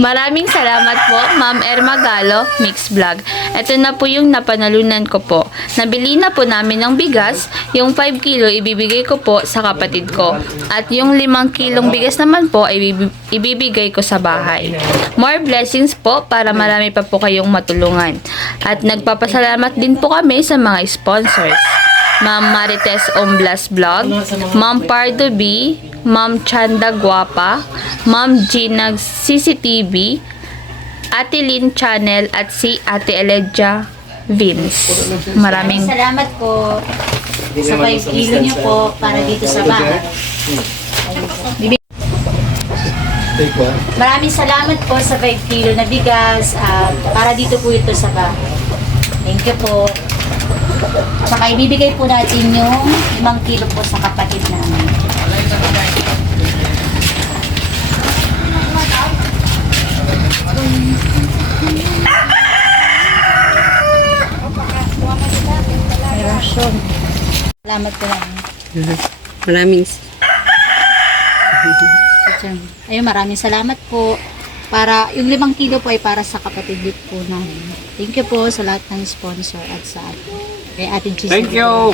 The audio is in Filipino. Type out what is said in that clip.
Maraming salamat po, Ma'am Ermagalo, Mix Vlog. Ito na po yung napanalunan ko po. Nabili na po namin ng bigas. Yung 5 kilo ibibigay ko po sa kapatid ko. At yung 5 kilong bigas naman po ay ibibigay ko sa bahay. More blessings po para marami pa po kayong matulungan. At nagpapasalamat din po kami sa mga sponsors. Ma'am Marites Omblas Vlog, Ma'am Pardo B, Ma'am Chanda Guapa, Ma'am Gina CCTV, Ate Lynn Channel at si Ate Eledja Vince. Maraming Salamat po sa 5 kilo niyo po para dito sa bahay. Maraming salamat po sa 5 kilo na bigas at para dito po ito sa bahay. Thank you po. Saka ibibigay po natin yung 5 kilo po sa kapatid namin. May rasyon. Salamat po namin. Maraming salamat po. Para yung 5 kilo po ay para sa kapatid po namin. Thank you po sa lahat ng sponsor at sa kay Ate Gis. Thank you.